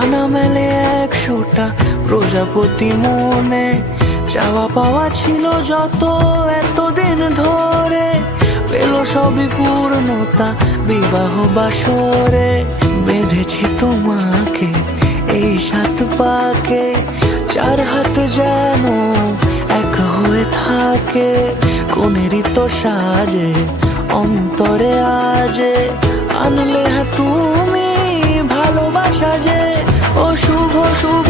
ডানা মেলে 100টা প্রজাপতি মনে, চাওয়া পাওয়া ছিল যত এতদিন ধরে, পেল সবই পূর্ণতা বিবাহ বাসরে। বেঁধেছি তোমাকে এই 7 পাকে, 4 হাত যেন এক হয়ে থাকে, কোনেরই তো সাজে অন্তরে আজে, আনলে তুমি ভালোবাসা যে। ও শুভ শুভ